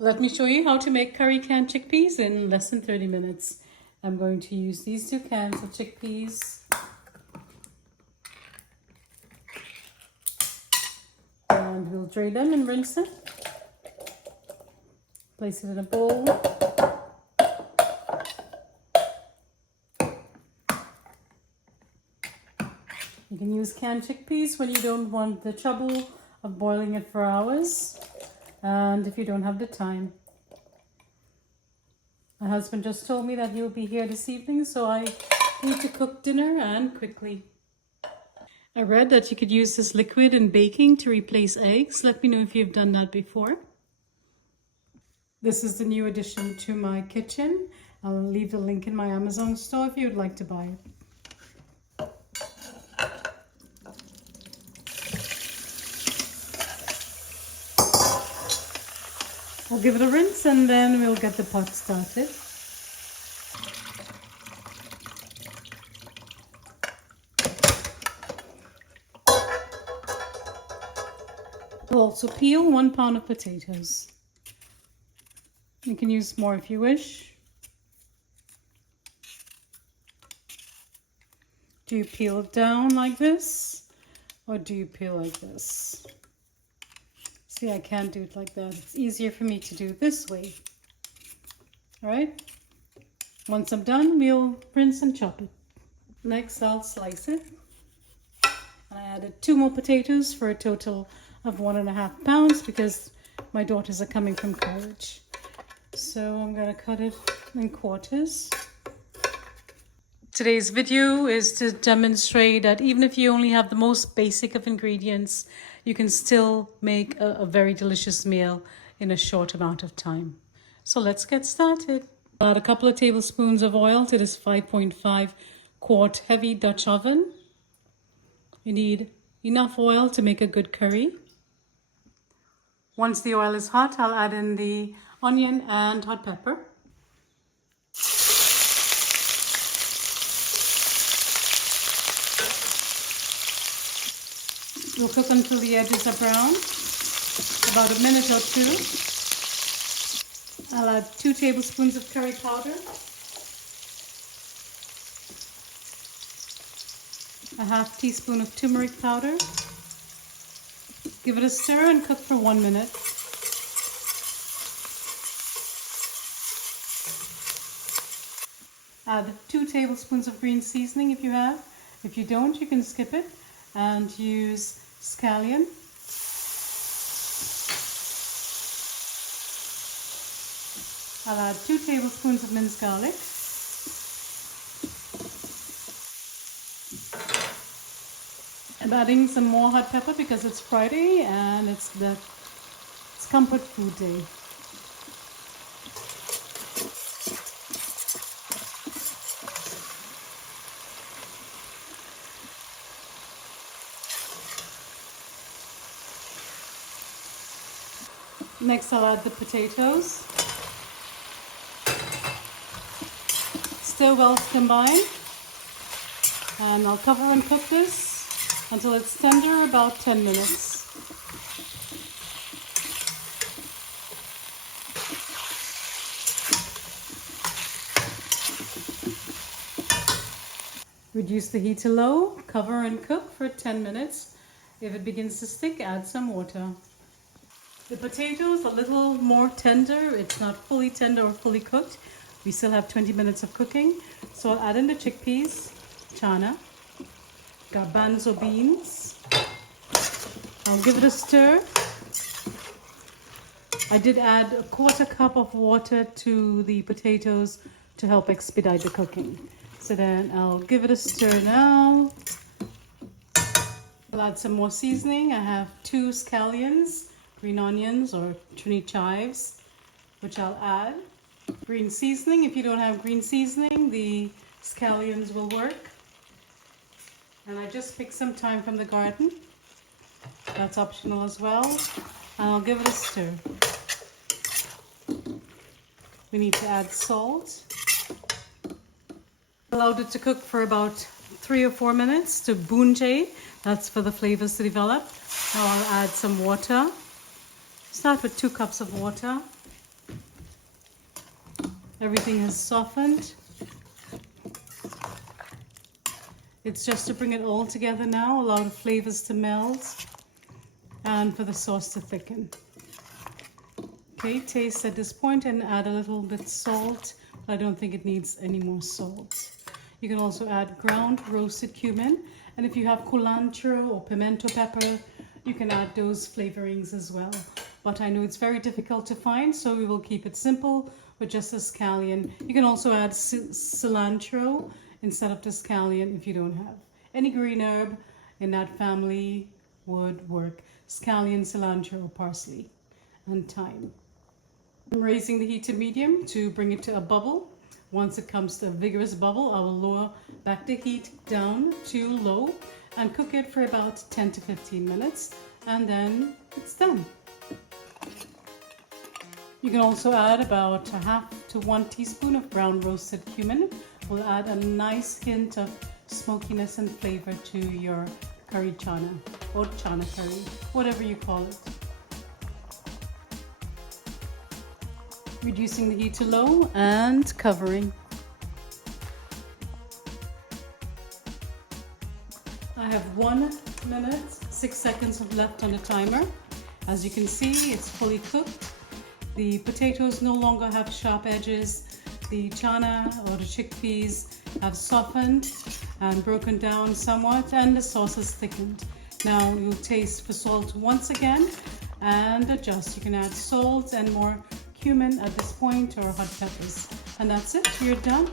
Let me show you how to make curry canned chickpeas in less than 30 minutes. I'm going to use these 2 cans of chickpeas. And we'll drain them and rinse them. Place it in a bowl. You can use canned chickpeas when you don't want the trouble of boiling it for hours and if you don't have the time. My husband just told me that he'll be here this evening, so I need to cook dinner and quickly. I read that you could use this liquid in baking to replace eggs. Let me know if you've done that before. This is the new addition to my kitchen. I'll leave the link in my Amazon store if you would like to buy it. I'll give it a rinse and then we'll get the pot started. We'll also peel 1 pound of potatoes. You can use more if you wish. Do you peel it down like this or do you peel like this? See, I can't do it like that. It's easier for me to do it this way. All right. Once I'm done, we'll rinse and chop it. Next, I'll slice it. I added 2 more potatoes for a total of 1.5 pounds because my daughters are coming from college. So I'm going to cut it in quarters. Today's video is to demonstrate that even if you only have the most basic of ingredients, you can still make a very delicious meal in a short amount of time. So let's get started. Add a couple of tablespoons of oil to this 5.5 quart heavy Dutch oven. You need enough oil to make a good curry. Once the oil is hot, I'll add in the onion and hot pepper. We'll cook until the edges are brown, about a minute or 2. I'll add 2 tablespoons of curry powder, a half teaspoon of turmeric powder. Give it a stir and cook for 1 minute. Add 2 tablespoons of green seasoning if you have. If you don't, you can skip it and use scallion. I'll add 2 tablespoons of minced garlic. I'm adding some more hot pepper because it's Friday and it's comfort food day. Next, I'll add the potatoes. Stir well to combine. And I'll cover and cook this until it's tender, about 10 minutes. Reduce the heat to low, cover and cook for 10 minutes. If it begins to stick, add some water. The potatoes are a little more tender. It's not fully tender or fully cooked. We still have 20 minutes of cooking. So I'll add in the chickpeas, channa, garbanzo beans. I'll give it a stir. I did add a 1/4 cup of water to the potatoes to help expedite the cooking. So then I'll give it a stir now. I'll add some more seasoning. I have 2 scallions, green onions or Trini chives, which I'll add. Green seasoning. If you don't have green seasoning, the scallions will work. And I just picked some thyme from the garden. That's optional as well. And I'll give it a stir. We need to add salt. Allowed it to cook for about 3 or 4 minutes to bunje. That's for the flavors to develop. Now I'll add some water. Start with 2 cups of water. Everything has softened. It's just to bring it all together now, allow the flavors to melt and for the sauce to thicken. Okay, taste at this point and add a little bit salt. I don't think it needs any more salt. You can also add ground roasted cumin, and if you have culantro or pimento pepper, you can add those flavorings as well. But I know it's very difficult to find, so we will keep it simple with just a scallion. You can also add cilantro instead of the scallion if you don't have. Any green herb in that family would work. Scallion, cilantro, parsley, and thyme. I'm raising the heat to medium to bring it to a bubble. Once it comes to a vigorous bubble, I will lower back the heat down to low and cook it for about 10 to 15 minutes, and then it's done. You can also add about a half to 1 teaspoon of ground roasted cumin. We'll add a nice hint of smokiness and flavor to your curry channa or channa curry, whatever you call it. Reducing the heat to low and covering. I have 1 minute, 6 seconds left on the timer. As you can see, it's fully cooked. The potatoes no longer have sharp edges. The channa or the chickpeas have softened and broken down somewhat, and the sauce has thickened. Now you'll taste for salt once again and adjust. You can add salt and more cumin at this point, or hot peppers, and that's it. You're done.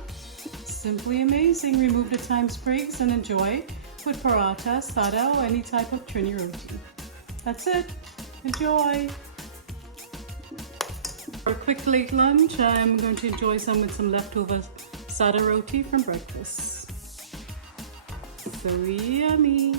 Simply amazing. Remove the thyme sprigs and enjoy with paratha, sada, or any type of Trini roti. That's it. Enjoy. For a quick late lunch, I'm going to enjoy some with some leftover Sada Roti from breakfast. So yummy.